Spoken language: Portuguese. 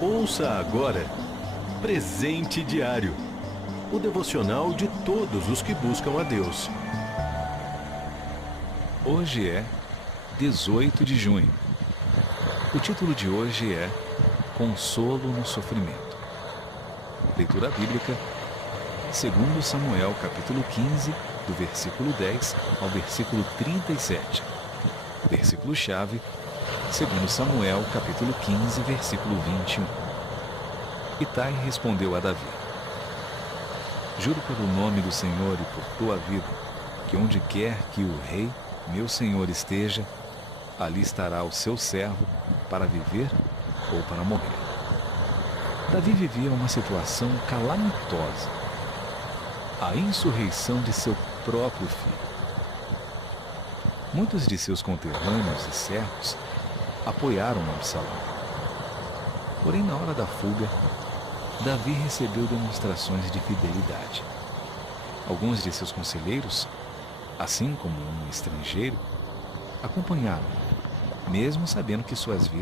Ouça agora Presente Diário, o devocional de todos os que buscam a Deus. Hoje é 18 de junho. O título de hoje é Consolo no Sofrimento. Leitura bíblica, 2 Samuel capítulo 15, do versículo 10 ao versículo 37. Versículo-chave, 2 Samuel capítulo 15, versículo 21. Itai respondeu a Davi: Juro pelo nome do Senhor e por tua vida, que onde quer que o rei, meu senhor, esteja, ali estará o seu servo para viver ou para morrer. Davi vivia uma situação calamitosa, a insurreição de seu próprio filho. Muitos de seus conterrâneos e servos apoiaram Absalão. Porém, na hora da fuga, Davi recebeu demonstrações de fidelidade. Alguns de seus conselheiros, assim como um estrangeiro, acompanharam, mesmo sabendo que suas vidas